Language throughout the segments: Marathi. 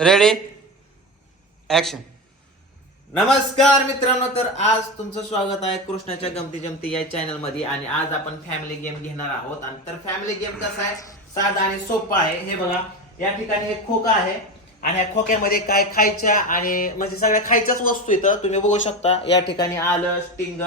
रेडी ऍक्शन नमस्कार मित्रांनो तर आज तुमचं स्वागत आहे कृष्णाच्या गमती जमती या चॅनलमध्ये आणि आज आपण फॅमिली गेम घेणार आहोत. आणि तर फॅमिली गेम कसा आहे? साधा आणि सोपा आहे. हे बघा या ठिकाणी हे खोका आहे आणि या खोक्यामध्ये काय खायच्या आणि म्हणजे सगळ्या खायच्याच वस्तू इथं तुम्ही बघू शकता. या ठिकाणी आलं स्टिंग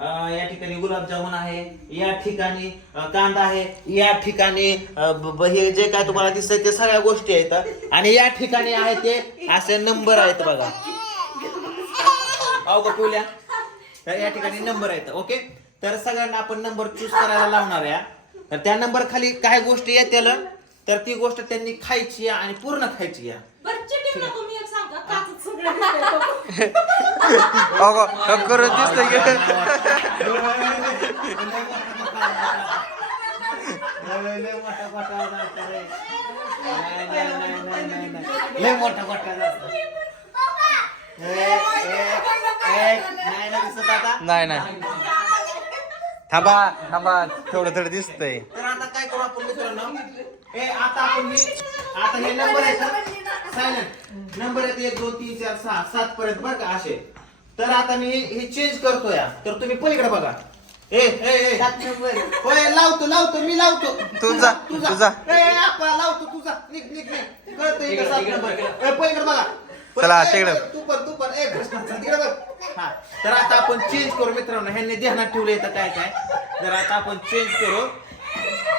या ठिकाणी गुलाबजामुन आहे या ठिकाणी कांदा आहे या ठिकाणी हे जे काय तुम्हाला दिसतंय ते सगळ्या गोष्टी आहेत. आणि या ठिकाणी आहे ते असे नंबर आहेत बघा. अहो का पिवल्या तर या ठिकाणी नंबर आहेत ओके? तर सगळ्यांना आपण नंबर चूज करायला लावणार आहे तर त्या नंबर खाली काय गोष्टी येतील तर ती गोष्ट त्यांनी खायची आणि पूर्ण खायची आहे. अगो करत दिसतंय की लय मोठा नाही, नाही, मोठा नाही नाही थांबा थांबा थोडं थोडं दिसतंय तर आता काय करू आपण मित्रांनो ए आता आपण आता हे नंबर आहेत सायलेंट नंबर आहेत एक दोन तीन चार सहा सात पर्यंत बरं का? असे. तर आता मी हे चेंज करतो या तर तुम्ही पलीकडे बघा. ए ए ए. होय लावतो लावतो मी लावतो. तुझा, तुझा तुझा. ए आपा लावतो तुझा निघ निघ निघ. कळतो इकडे सात नंबर ए पलीकडे बघा. चला, ए, तिकडं. तू पण तू पण. ए कृष्णा, तिकडे बघ. हा. तर आता आपण चेंज करू मित्रांनो. ह्यांनी ध्यानात ठेवलं इथं काय काय. तर आता आपण चेंज करू.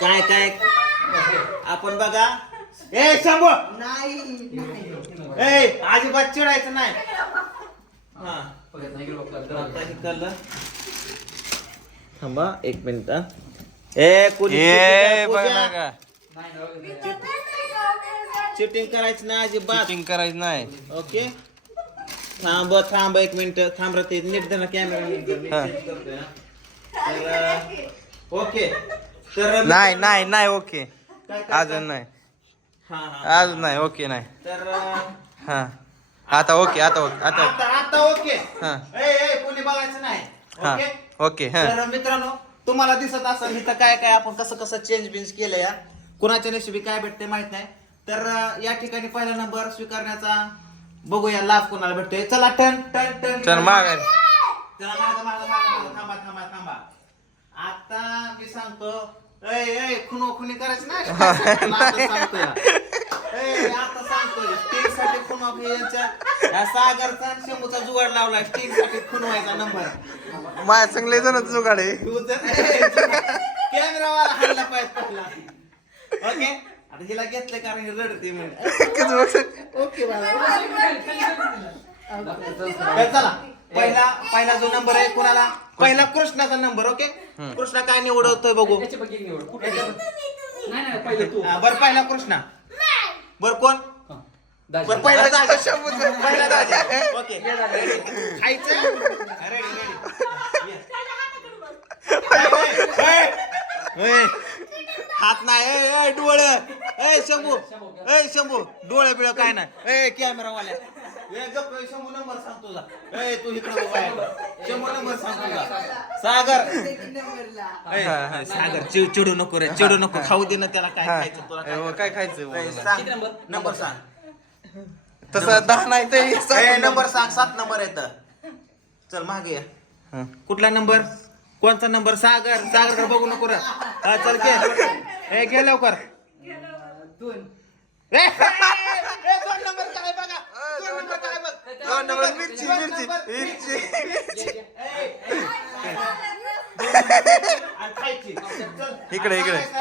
काय काय. आपण बघा. ए शंभो ए अजिबात चिडायचं नाही. हा. आता हे. कळलं थांबा एक मिनिट हा. ए ए बघ ना का? चिटिंग करायचं नाही अजिबात. चिटिंग करायचं नाही. ओके? थांब थांब एक मिनिट. थांब रे ते नीट धर कॅमेरा नीट धर, मी हा. change करतोय हा. तर अं, ओके. तर नाही नाही नाही ओके. काय- काय- अजून नाही. अजून नाही ओके नाही. तर हा. आता ओके आता ओके आता आता आता ओके. हा. ए ए कोणी बघायचं नाही. हा. ओके? ओके हा. तर मित्रांनो तुम्हाला दिसत असेल इथं काय काय आपण कसं कसं चेंज बिंज केलं या. कुणाच्या नशिबी काय भेटते माहीत नाही. तर अं, या ठिकाणी पहिला नंबर स्वीकारण्याचा बघूया लाभ कोणाला भेटतोय. चला टन टन टन. चल माघारी. चला मागं मागं मागं मागं थांबा थांबा थांबा. आता मी सांगतो ए ए खुनो खुनी करायचं नाही. ए आता सांगतोय स्टिंगसाठी खुनो यांच्या या सागरचा आणि शंभूचा जुगाड लावला स्टिंगसाठी खुनवायचा नंबर. माझ्या चांगले जण जुगाडे तू जर कॅमेरावाला हाणला पाहिजे पहिला. ओके? आता हिला घेतलंय कारण ही रडते म्हणजे ओके चला. पहिला पहिला जो नंबर आहे कोणाला? पहिला कृष्णाचा नंबर ओके? कृष्णा काय निवडतोय बघू? त्याच्या निवड. कुठे नाही नाही पहिले तू. हा, बरं पहिला कृष्णा. बर कोण. दाजी. बर पहिला दादा पहिला दादा ओके. खायचं? रेडी त्याच्या हाताकडे बघ. रेडी हात नाही. ए, ए, डोळे. ए शंभू. ए शंभू. डोळे बिळ काय नाही. ए कॅमेरा वाल्या. ए गप्प ए, शंभू नंबर सांग तुझा. ए तू इकडे उभा आहे. शंभू नंबर सांग तुझा. सागर. ए, सागर चिड चिडू नको रे चिडू नको. खाऊ दे ना त्याला काय खायचं तुला काय काय खायचं ए, बोल. सांग. किती नंबर? नंबर सांग. तसं दहा नाही ते ए, नंबर. सांग सात नंबर येत चल मागे या. हा. कुठला नंबर? कोणता नंबर? सागर सागर बघू नको रे. हा चल घे. ए घे लवकर. दोन. दोन नंबर काय मिरची मिरची मिरची. इकडे, इकडे. काय,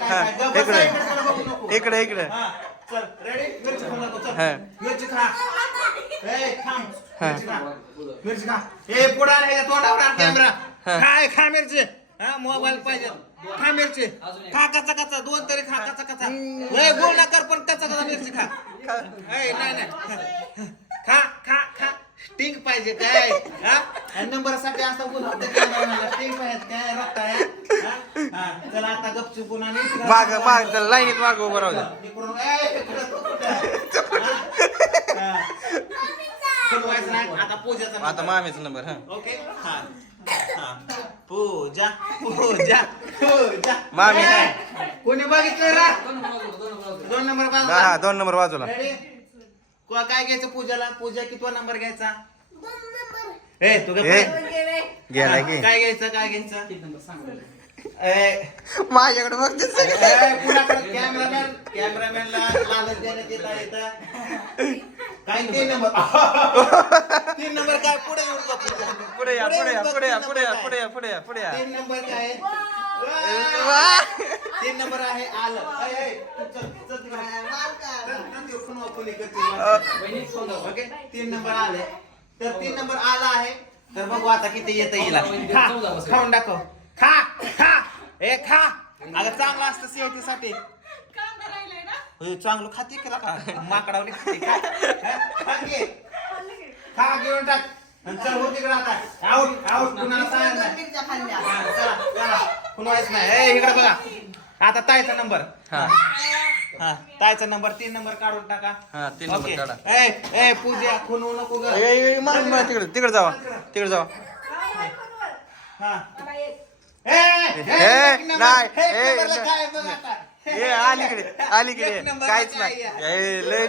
हा, काय. इकडे. इकडे. इकडे. इकडे हा, चल रेडी मिरची खाऊ नको, चल. मिरची खा. ए थांब. मिरची खा. मिरची खा. ए पुढे ह्याच्या तोंडावर आण कॅमेरा हा. खाय खा मिरची. मोबाईल पाहिजे. खा मिरची. खा कचा कचा दोन तरी खा कचा कचा. लय मिरची खा. ए नाही नाही. खा. खा खा स्टिंग पाहिजे काय? हा? नंबरसाठी असं बोलवते स्टिंग पाहिजे काय? रक्ता हा? चला आता गपचूप आणि माग माग त्याला लाईनीत माग उभं राहू द्या. इकडून. ए, इकडं तू कुठं? हा? हा. खुलवायचं नाही, आता पूजाचा आता नंबर. मामीचा नंबर हा. ओके हा. हा. पूजा पूजा पूजा. मामी. कोणी बघितलं रा? दोन नंबर नंबर हा बाजूला दोन नंबर बाजूला. को- काय घ्यायचं पूजाला? पूजा कितवा नंबर घ्यायचा? ए तू ए. गेलाय की. काय घ्यायचं काय घ्यायचं. ए, माझ्याकडे बघते ए, पुढाकडे कॅमेरामॅन कॅमेरामॅनला लालच देण्यात येत आहे इथं. काय तीन नंबर? तीन नंबर काय? पुढे येऊन बघ. पुढे या पुढे या पुढे या पुढे या पुढे या पुढे या पुढे या. तीन नंबर काय? आहे? तीन नंबर आहे आलं. ओके? तीन नंबर आले. तर तीन नंबर आला आहे. तर बघू आता किती येतं बसेल. खाऊन दाखव. खा खा. ए खा. अगं चांगलं असतं सीआयटी साठी कांदा राहिलाय ना हे चांगलं खाते केला का माकडावली खाते खा हा, घेऊन टाक. चल हो तिकडे आता. आउट आउट कुणाला चला. कुणालाच नाही इकडे बघा आता तायचा नंबर हा हा तायचा नंबर तीन नंबर काढून टाका हा तीन नंबर. काढा ए ए पूजा खुनवू नको ग तिकडे तिकडे जावा तिकडे जावा हा. ए, ए, नाही. काय बघ आता. ए अलीकडे अलीकडे काहीच नाही? ए, लय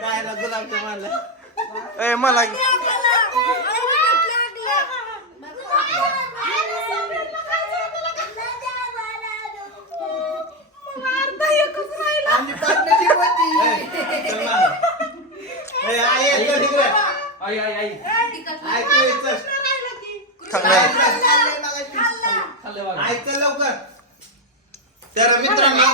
काय ना गुलाबजाम आणलं. ए मला चल लवकर. तर मित्रांनो.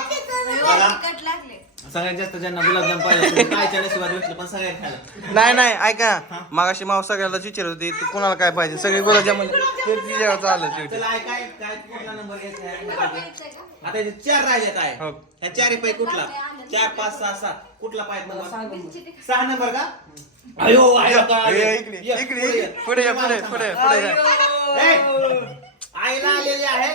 सगळ्यात जास्त ज्यांना गुलाबजाम पाहिजे नशिबात भेटलं पण नाही नाही ऐका मागाशी माव सगळ्याला विचारत होती तू कुणाला काय पाहिजे? सगळे गुलाबजाम तिच्यावर आलं शेवटी. चला आई काय काय कुठला नंबर घ्यायचा आहे? आता इथे चार राहिले काय हो. या चारी पैकी कुठला? चार पाच सहा सात. कुठला पाहिजे नंबर. सहा नंबर का? अयो आयो का? ए, इकडे ये, इकडे पुढे ये. पुढे या पुढे पुढे पुढे या. ए, आईला आलेली आहे.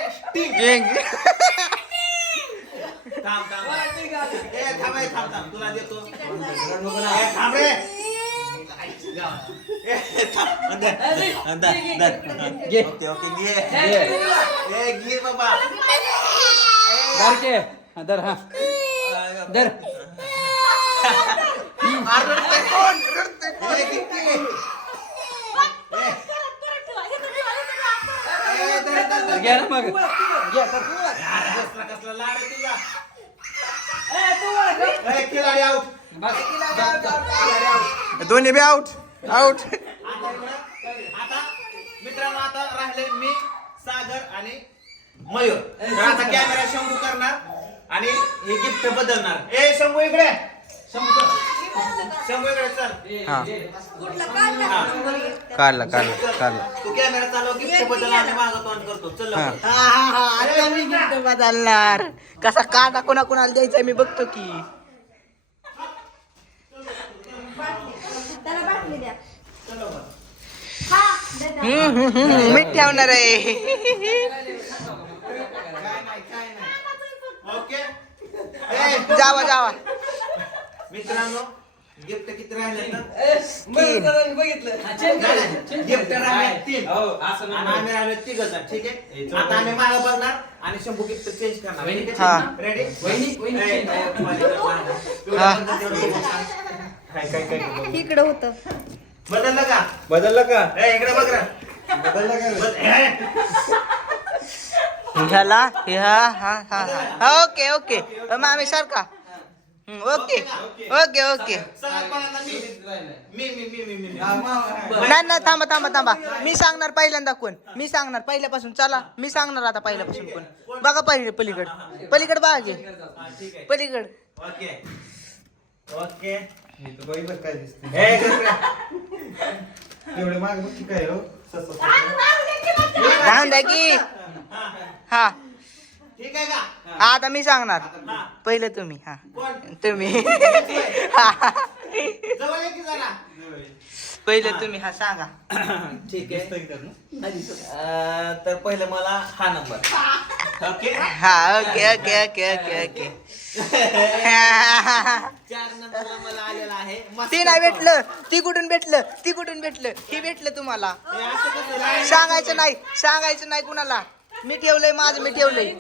थांब थांब ए थांब ए, थांब थांब तुला देतो ए, थांब रे ए, थांब. अंदर, अंदर, अंदर. घे. ओके ओके घे घे. ए घे बाबा धर के हा, धर हा धर अरे रडतंय कोण? रडतंय. ए, घे, घे. ए, परत परत ठेवा. हे तर ठेवा, हे तर ठेवा. ए, धर, धर, धर. घ्या ना मग घ्या, धर. यार, कसला कसला लाड आहे तुझा खिलाडी आउट दोन्ही बी आउट आउट आता इकडं- आता? मित्रांनो आता राहिले मी सागर आणि मयूर. तर आता कॅमेरा शंभू करणार आणि हे गिफ्ट बदलणार. ए शंभू इकडे. शंभू चल. शंभू इकडे चल. हा. हा. काढला काढला काढला. तू कॅमेरा चालव गिफ्ट बदल आणि मागं तोंड करतो. चल हा. आता मी गिफ्ट बदलणार. कसा काटा कोणा कोणाला द्यायचा मी बघतो की चल लवकर. हम्म, हम्म, हम्म, मीठ ठेवणार आहे. काय नाही काय नाही ओके ए, जावा जावा. मित्रांनो गिफ्ट किती राहिले हा, गिफ्ट. राहिले तीन. हो, असं आणि नाही. आम्ही राहिलो तिघ जण ठीक आहे? हे. आता आम्ही मागं बघणार आणि शंभू गिफ्ट चेंज करणार. हा. रेडी. हा. काय काय काय. इकडं होतं. बदललं का? बदललं का? इकडे बघ रे. बदललं ह्या हा हा हा. Okay okay. मामी सारखा. हम्म, ओके. Okay okay. नाही नाही थांबा थांबा थांबा. मी सांगणार पहिल्यांदा कोण? मी सांगणार. पहिल्यापासून चला. मी सांगणार आता पहिल्यापासून कोण. बघा पहिले पलीकड. पलीकड बघा की हा, ठीक काय. एवढे माग बघ काय हो. राहून द्या की. हा, हा. ठीक आहे का? आता मी सांगणार. हा पहिलं तुम्ही हा. कोण? तुम्ही. जवळ ये की जरा. पहिलं तुम्ही हा सांगा. ठीक आहे. अं, तर पहिलं मला हा नंबर ओके? हा okay okay okay okay okay. चार नंबरला मला आलेला आहे. मस्त ती नाही भेटलं. ती कुठून भेटलं? ती कुठून भेटलं? हे भेटलं तुम्हाला. हे असं कसं राहिलं? सांगायचं नाही. सांगायचं नाही कुणाला. मी ठेवलंय माझं मी ठेवलंय.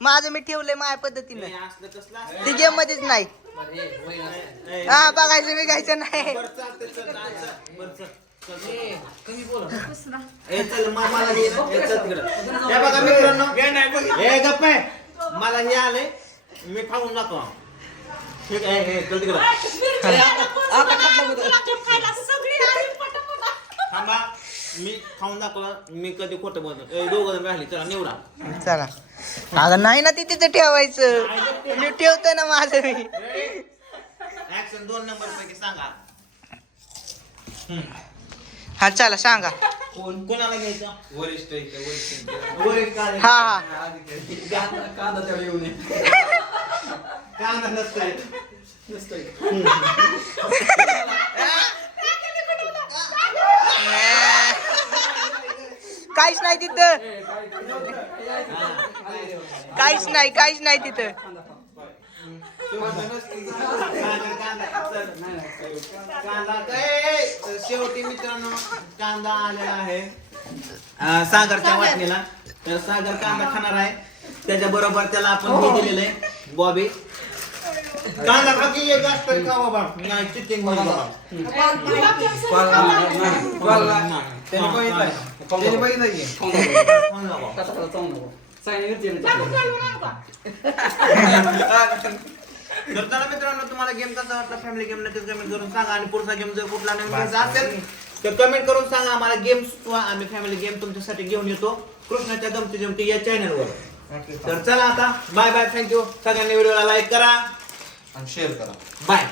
माझं मी ठेवलंय माझ्या पद्धतीनं. असलं कसलं असतं? ती गेम मध्येच नाही. हा बघायचं बिघायचं नाही मला हे- चल तिकडं. बघा मित्रांनो गप्प आहे. मला आले मी खाऊन जातो ठीक आहे. थांबा मी खाऊन दाखवलं मी कधी खोटं बोलतो दोघं राहिली चला निवडा चला अगं नाही ना ती तिथं ठेवायचं. मी ठेवतोय ना माझं मी ऍक्शन दोन नंबर पैकी सांगा. हा चला सांगा. कोण? कोणाला घ्यायचं? वरिष्ठ इथे, वरिष्ठ इथे. वरील काय हा हा. कांदा तेवढा येऊ नये कांदा नसतोय. काहीच नाही तिथं. काहीच नाही काहीच नाही तिथं. शेवटी मित्रांनो कांदा आलेला आहे. अं, सागरच्या वाटणीला. तर सागर कांदा खाणार आहे. त्याच्या बरोबर त्याला आपण हे दिलेलं आहे बॉबी. कांदा खा की एक जास्त तरी खा बाबा नाही चिटिंगमध्ये बाबा नाही. त्याने की. खाऊन. कसा तर चला मित्रांनो तुम्हाला गेम कसा वाटला? फॅमिली गेम नक्कीच कमेंट करून सांगा. आणि पुढचा गेम जर कुठला नवीन घ्यायचा असेल तर कमेंट करून सांगा. आम्हाला गेम सुचवा आम्ही फॅमिली गेम तुमच्यासाठी घेऊन येतो. कृष्णाच्या गमती जमती या चॅनलवर तर चला आता. बाय बाय थँक्यू सगळ्यांनी व्हिडिओला लाईक करा. आणि शेअर करा. बाय